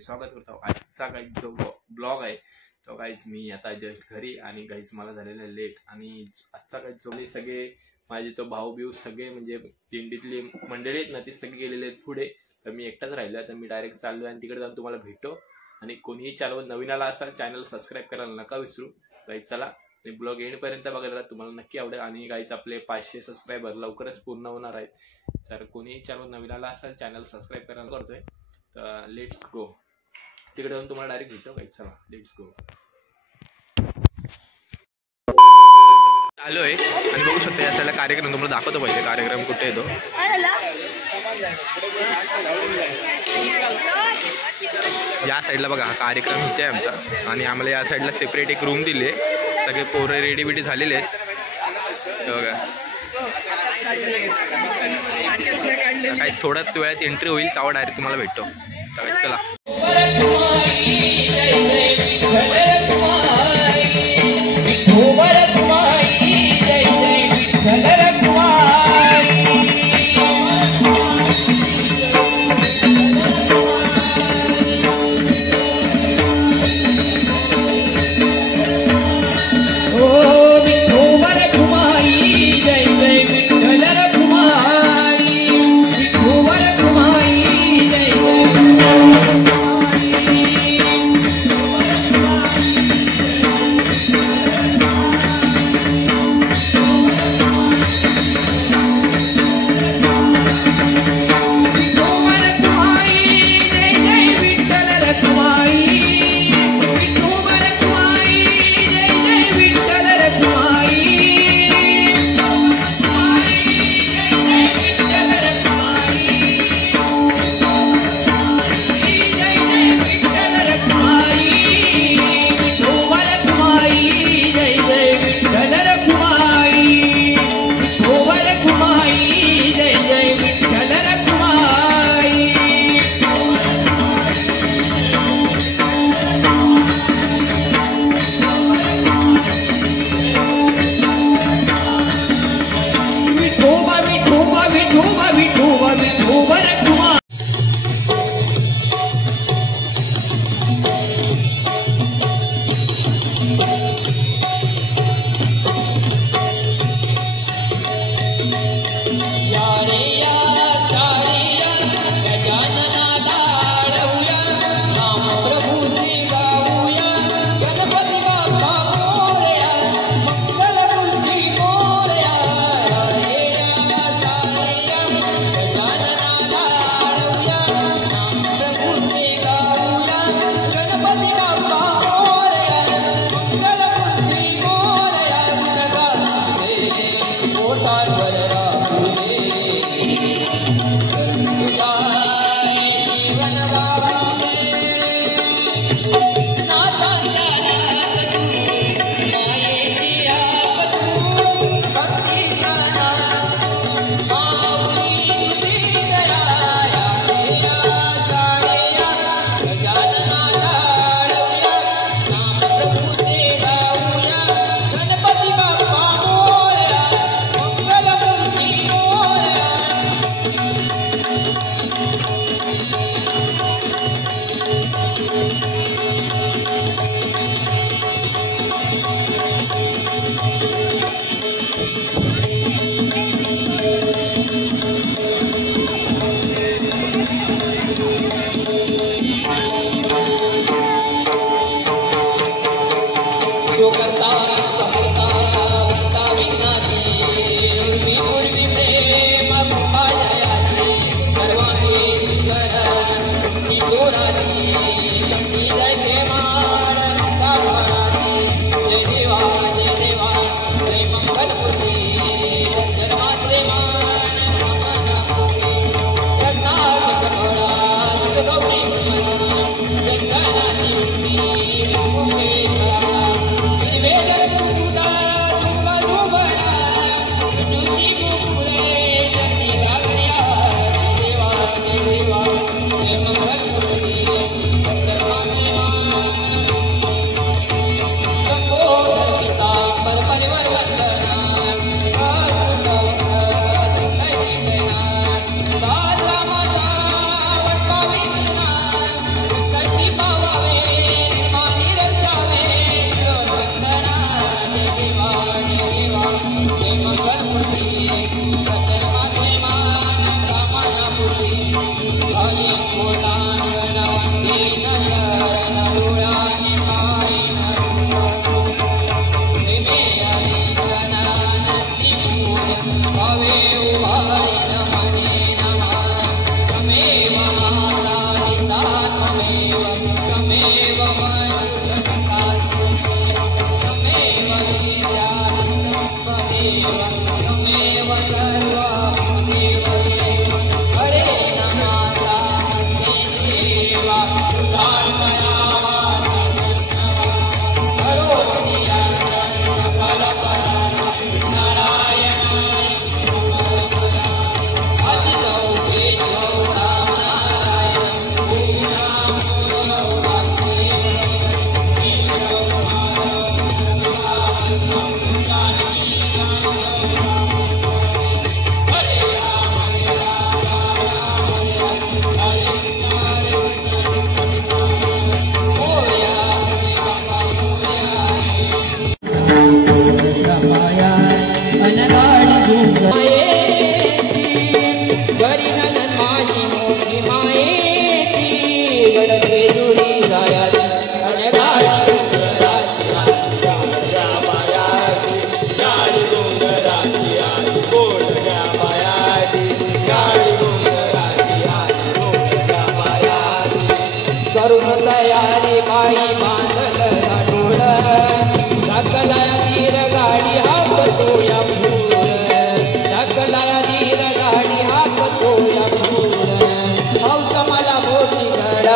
स्वागत करतो। आजचा काही जो ब्लॉग आहे तो काहीच मी आता जस्ट घरी आणि काहीच मला झालेलं लेट आणि आजचा काही जो सगळे माझे तो भाऊ बिऊ सगळे म्हणजे दिंडीतली मंडळी आहेत ना ती सगळे गेलेले आहेत पुढे, तर मी एकटाच राहिलो। तर मी डायरेक्ट चाललो आणि तिकडे जाऊन तुम्हाला भेटतो। आणि कोणीही चॅनल नवीन आला असाल चॅनल सबस्क्राईब करायला नका विसरू। गाईज चला आणि ब्लॉग एंडपर्यंत बघत राहा, तुम्हाला नक्की आवडेल। आणि गाईज आपले 500 सबस्क्रायबर लवकरच पूर्ण होणार आहेत। तर कोणीही चॅनल नवीन आला असाल चॅनल सबस्क्राईब करायला करतोय। तर लेट्स गो, तिकडे जाऊन तुम्हाला डायरेक्ट भेटतो। गाईज चला लेट्स गो। आलोय आणि बघू शकता या साईडला कार्यक्रम तुम्हाला दाखवतो। पाहिजे कार्यक्रम कुठे येतो या साईडला बघा, हा कार्यक्रम इथे आहे आमचा आणि आम्हाला या साईडला सेपरेट एक रूम दिली आहे। सगळे पोरं रेडी बिडी झालेले आहेत बघा। काही थोड्याच वेळात एंट्री होईल तेव्हा डायरेक्ट तुम्हाला भेटतो। चला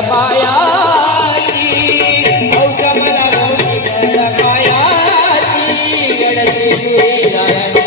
पायाची औषमला पायाची गडची